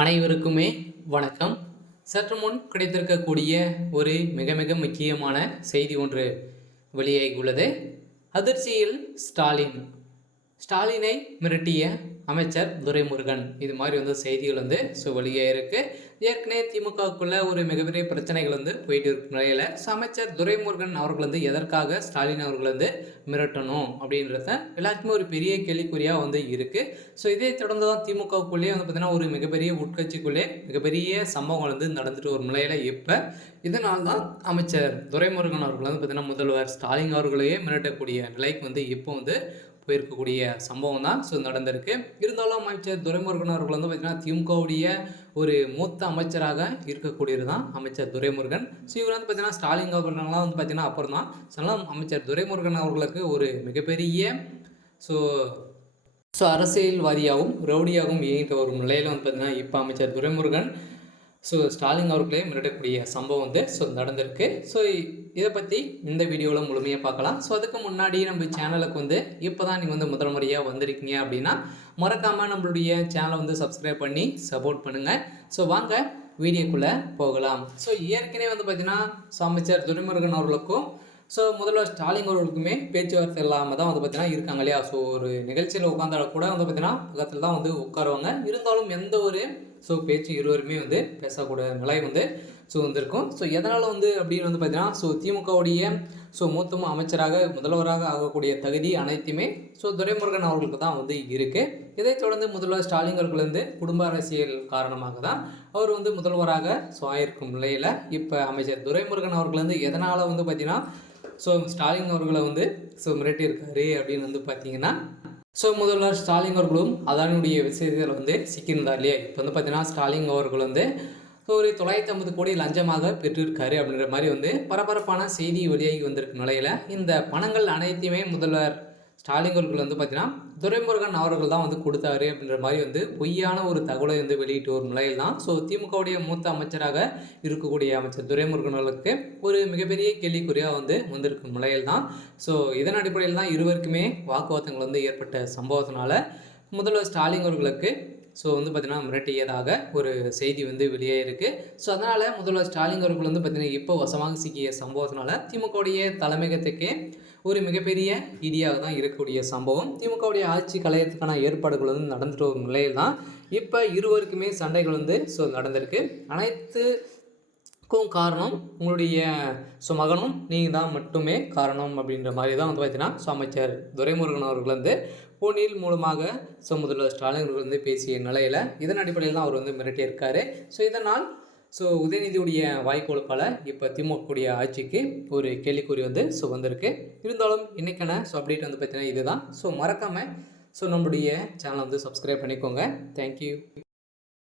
அனைவருக்குமே வணக்கம். சற்று முன் கிடைத்திருக்கக்கூடிய ஒரு மிக மிக முக்கியமான செய்தி ஒன்று வெளியாகியுள்ளது. அதிர்ச்சியில் ஸ்டாலின், ஸ்டாலினை மிரட்டிய அமைச்சர் துரைமுருகன், இது மாதிரி செய்திகள் வெளியே இருக்கு. ஏற்கனவே திமுகவுக்குள்ள ஒரு மிகப்பெரிய பிரச்சனைகள் போயிட்டு இருக்க நிலையில அமைச்சர் துரைமுருகன் அவர்கள் எதற்காக ஸ்டாலின் அவர்கள் மிரட்டணும் அப்படின்றத எல்லாருக்குமே ஒரு பெரிய கேள்விக்குறியா இருக்கு. ஸோ இதை தொடர்ந்து தான் திமுகவுக்குள்ளேயே பார்த்தீங்கன்னா ஒரு மிகப்பெரிய உட்கட்சிக்குள்ளே மிகப்பெரிய சம்பவங்கள் நடந்துட்டு ஒரு நிலையில இப்போ இதனால் தான் அமைச்சர் துரைமுருகன் அவர்கள் பார்த்தீங்கன்னா முதல்வர் ஸ்டாலின் அவர்களையே மிரட்டக்கூடிய நிலைக்கு இப்போ போயிருக்கக்கூடிய சம்பவம் தான் நடந்திருக்கு. இருந்தாலும் அமைச்சர் துரைமுருகன் அவர்கள் பார்த்தீங்கன்னா திமுகவுடைய ஒரு மூத்த அமைச்சராக இருக்கக்கூடியது தான் அமைச்சர் துரைமுருகன். ஸோ இவர் பார்த்தீங்கன்னா ஸ்டாலின் அவர்கள்லாம் பார்த்தீங்கன்னா அப்புறம் தான் சொன்னால் அமைச்சர் துரைமுருகன் அவர்களுக்கு ஒரு மிகப்பெரிய ஸோ அரசியல்வாதியாகவும் ரவுடியாகவும் இயங்கிட்டு வரும் நிலையில் பார்த்தீங்கன்னா இப்போ அமைச்சர் துரைமுருகன் ஸ்டாலின் அவர்களே மிரட்டக்கூடிய சம்பவம் நடந்திருக்கு. ஸோ இதை பற்றி இந்த வீடியோவில் முழுமையாக பார்க்கலாம். ஸோ அதுக்கு முன்னாடி நம்ம சேனலுக்கு இப்போ தான் நீங்கள் முதல் முறையாக வந்திருக்கீங்க அப்படின்னா மறக்காமல் நம்மளுடைய சேனலை சப்ஸ்கிரைப் பண்ணி சப்போர்ட் பண்ணுங்கள். ஸோ வாங்க வீடியோக்குள்ளே போகலாம். ஸோ ஏற்கனவே பார்த்தீங்கன்னா அமைச்சர் துரைமுருகன் அவர்களுக்கும் முதல்வர் ஸ்டாலின் அவர்களுக்குமே பேச்சுவார்த்தை இல்லாமல் தான் பார்த்தீங்கன்னா இருக்காங்க இல்லையா. ஸோ ஒரு நிகழ்ச்சியில் உட்காந்தாலும் கூட பார்த்தீங்கன்னா பக்கத்தில் தான் உட்காருவாங்க. இருந்தாலும் எந்த ஒரு பேச்சு இருவருமே பேசக்கூடிய நிலை வந்திருக்கும். ஸோ எதனால் அப்படின்னு பார்த்தீங்கன்னா திமுகவுடைய மூத்த அமைச்சராக முதல்வராக ஆகக்கூடிய தகுதி அனைத்துமே துரைமுருகன் அவர்களுக்கு தான் இருக்குது. இதைத் தொடர்ந்து முதல்வர் ஸ்டாலின் அவர்கள் குடும்ப அரசியல் காரணமாக தான் அவர் முதல்வராக ஆயிருக்கும் நிலையில் இப்போ அமைச்சர் துரைமுருகன் அவர்கள் எதனால் பார்த்தீங்கன்னா ஸ்டாலின் அவர்களை மிரட்டியிருக்காரு அப்படின்னு பார்த்தீங்கன்னா முதல்வர் ஸ்டாலின் அவர்களும் அதானுடைய விஷயத்தில் சிக்கியிருந்தார் இல்லையா. இப்போ பார்த்தீங்கன்னா ஸ்டாலின் அவர்கள் ஒரு 950 கோடி லஞ்சமாக பெற்றிருக்காரு அப்படின்ற மாதிரி பரபரப்பான செய்தி வெளியாகி வந்திருக்கும் நிலையில் இந்த பணங்கள் அனைத்தையுமே முதல்வர் ஸ்டாலின் அவர்கள் பார்த்தீங்கன்னா துரைமுருகன் அவர்கள் தான் கொடுத்தாரு அப்படின்ற மாதிரி பொய்யான ஒரு தகவலை வெளியிட்டு ஒரு நிலையில் தான் திமுகவுடைய மூத்த அமைச்சராக இருக்கக்கூடிய அமைச்சர் துரைமுருகன் அவர்களுக்கு ஒரு மிகப்பெரிய கேள்விக்குறியாக வந்திருக்கும் நிலையில் தான் இதன் அடிப்படையில் தான் இருவருக்குமே வாக்குவாதங்கள் ஏற்பட்ட சம்பவத்தினால முதல்வர் ஸ்டாலின் அவர்களுக்கு பார்த்தீங்கன்னா மிரட்டியதாக ஒரு செய்தி வெளியே இருக்குது. அதனால் முதல்வர் ஸ்டாலின் அவர்கள் பார்த்தீங்கன்னா இப்போ வசமாக சிக்கிய சம்பவத்தினால திமுகவுடைய தலைமையகத்துக்கே ஒரு மிகப்பெரிய இடியாக தான் இருக்கக்கூடிய சம்பவம். திமுகவுடைய ஆட்சி கலையத்துக்கான ஏற்பாடுகள் நடந்துட்டு ஒரு நிலையில் தான் இப்போ இருவருக்குமே சண்டைகள் நடந்திருக்கு. அனைத்துக்கும் காரணம் உங்களுடைய மகனும் நீங்கள் தான் மட்டுமே காரணம் அப்படின்ற மாதிரி தான் பார்த்தீங்கன்னா அமைச்சர் துரைமுருகன் அவர்கள் போனில் மூலமாக முதல்வர் ஸ்டாலின் அவர்கள் பேசிய நிலையில் இதன் அடிப்படையில் தான் அவர் மிரட்டியிருக்காரு. இதனால் உதயநிதியுடைய வாய்க்கொழுப்பால் இப்போ திமுகவுடைய ஆட்சிக்கு ஒரு கேள்விக்குறி வந்திருக்கு. இருந்தாலும் இன்றைக்கான அப்டேட் பார்த்தீங்கன்னா இதுதான். மறக்காமல் நம்மளுடைய சேனலை சப்ஸ்கிரைப் பண்ணிக்கோங்க. தேங்க்யூ.